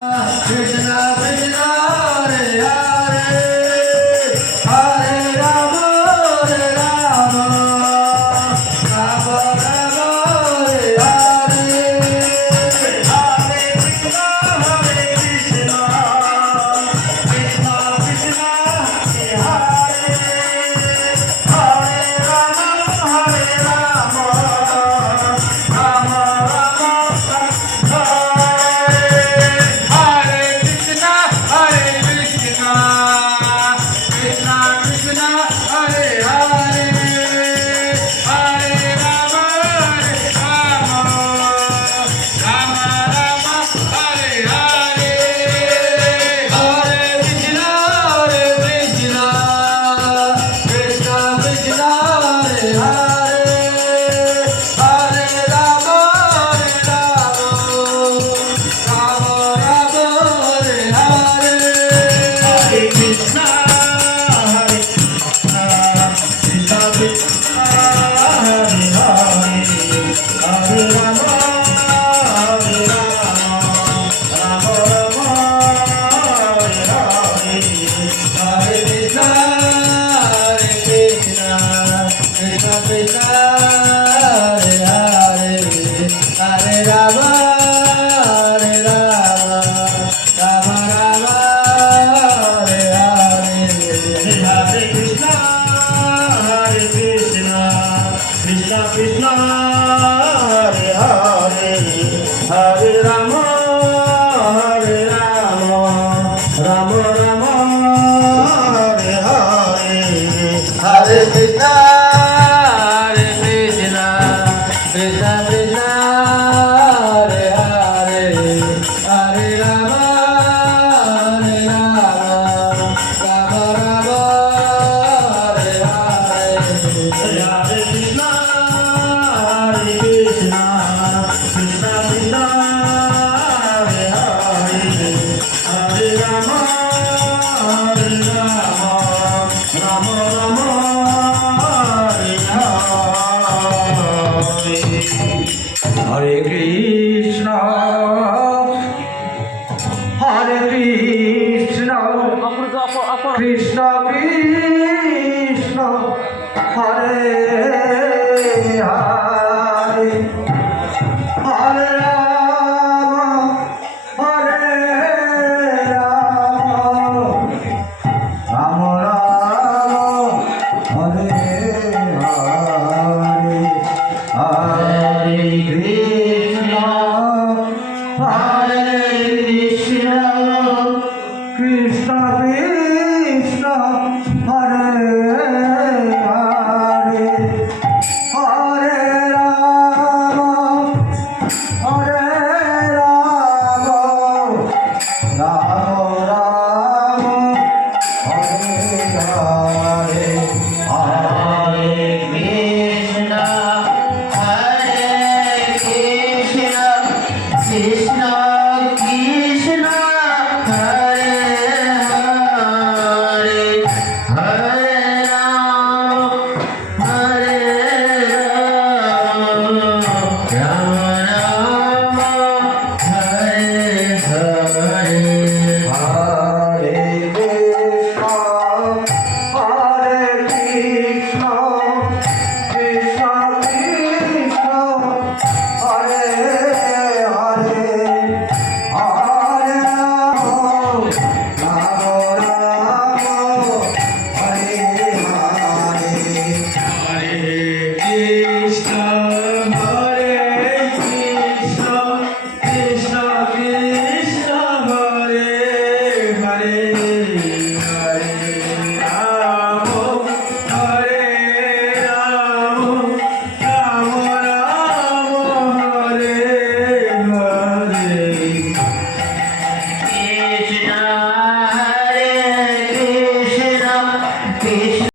Krishna Krishna Hare Hare Hare Rama Hare Rama Rama Rama Hare Hare Hare Krishna Hare Krishna Krishna Krishna Hare Hare Hare Rama Hare Rama Rama Krishna Hare Hare Hare Rama Hare Rama Rama Rama Hare Hare Hare Krishna Hare Krishna Krishna Krishna Hare Hare Hare Rama Hare Rama Rama Rama Hare Hare Hare Krishna Hare Krishna, Hare Krishna, Krishna Krishna, Hare